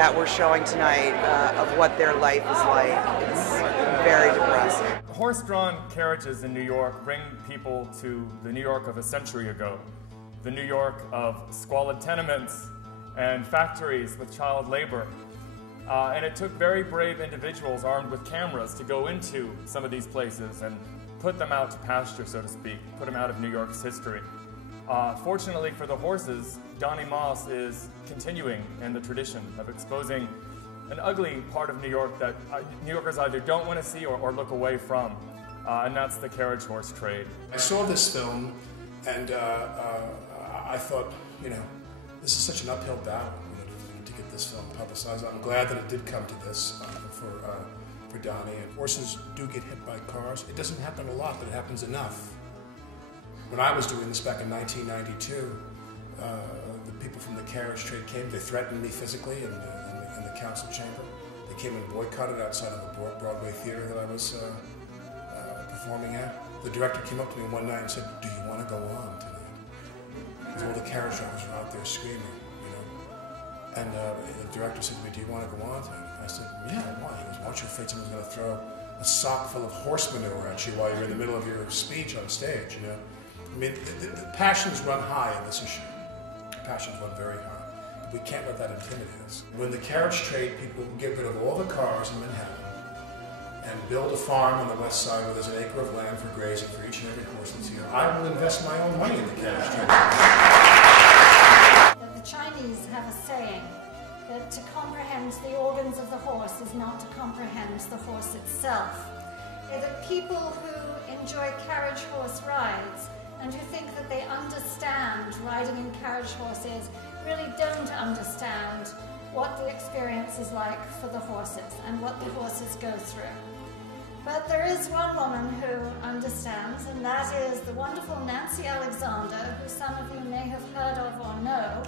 that we're showing tonight of what their life is like. It's very depressing. Horse-drawn carriages in New York bring people to the New York of a century ago, the New York of squalid tenements and factories with child labor. And it took very brave individuals armed with cameras to go into some of these places and put them out to pasture, so to speak, put them out of New York's history. Fortunately for the horses, Donny Moss is continuing in the tradition of exposing an ugly part of New York that New Yorkers either don't want to see or look away from, and that's the carriage horse trade. I saw this film and I thought, you know, this is such an uphill battle to get this film publicized. I'm glad that it did come to this for Donny. And horses do get hit by cars. It doesn't happen a lot, but it happens enough. When I was doing this back in 1992, the people from the carriage trade came. They threatened me physically in the council chamber. They came and boycotted outside of the Broadway theater that I was performing at. The director came up to me one night and said, "Do you want to go on tonight?" Because all the carriage drivers were out there screaming, you know. And the director said to me, "Do you want to go on tonight?" I said, "Yeah, why?" He goes, "Aren't you afraid someone's going to throw a sock full of horse manure at you while you're in the middle of your speech on stage, you know?" I mean, the passions run high in this issue. Passions run very high. But we can't let that intimidate us. When the carriage trade people get rid of all the cars in Manhattan and build a farm on the west side where there's an acre of land for grazing for each and every horse that's here, I will invest my own money in the carriage trade. The Chinese have a saying that to comprehend the organs of the horse is not to comprehend the horse itself. That people who enjoy carriage horse rides and who think that they understand riding in carriage horses really don't understand what the experience is like for the horses and what the horses go through. But there is one woman who understands, and that is the wonderful Nancy Alexander, who some of you may have heard of or know,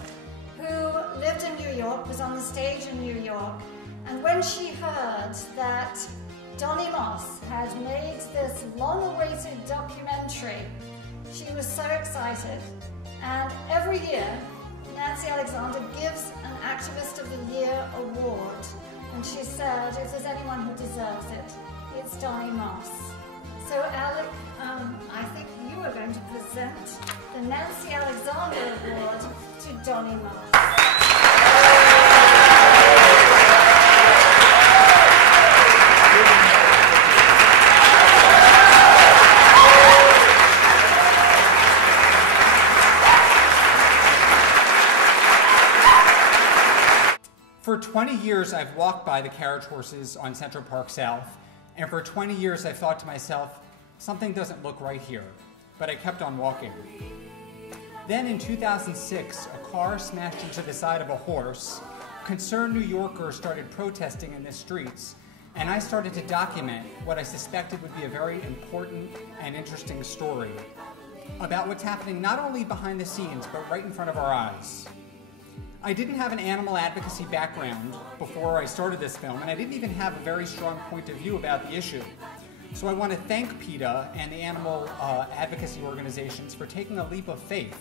who lived in New York, was on the stage in New York, and when she heard that Donny Moss had made this long-awaited documentary, she was so excited. And every year, Nancy Alexander gives an Activist of the Year award. And she said, if there's anyone who deserves it, it's Donny Moss. So Alec, I think you are going to present the Nancy Alexander Award to Donny Moss. For 20 years, I've walked by the carriage horses on Central Park South, and for 20 years, I've thought to myself, something doesn't look right here, but I kept on walking. Then in 2006, a car smashed into the side of a horse. Concerned New Yorkers started protesting in the streets, and I started to document what I suspected would be a very important and interesting story about what's happening not only behind the scenes, but right in front of our eyes. I didn't have an animal advocacy background before I started this film, and I didn't even have a very strong point of view about the issue. So I want to thank PETA and the animal advocacy organizations for taking a leap of faith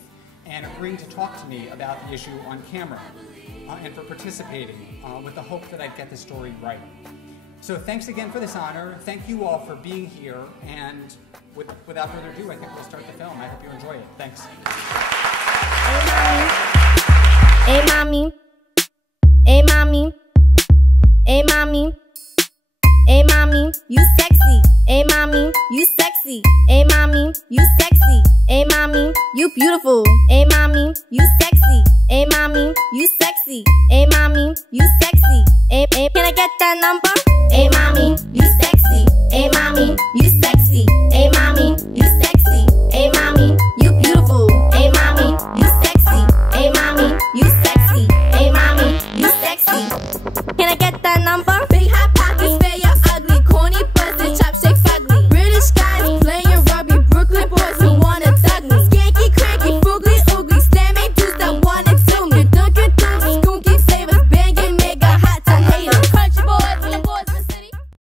and agreeing to talk to me about the issue on camera, and for participating with the hope that I'd get the story right. So thanks again for this honor. Thank you all for being here, and without further ado, I think we'll start the film. I hope you enjoy it. Thanks. Hey mommy, hey mommy, hey mommy, hey mommy, you sexy. Hey mommy, you sexy. Hey mommy, you sexy. Hey mommy, you beautiful. Hey mommy, you sexy. Hey mommy, you sexy. Hey mommy, you sexy. Hey, can I get that number? Hey mommy, you sexy. Hey mommy, you sexy.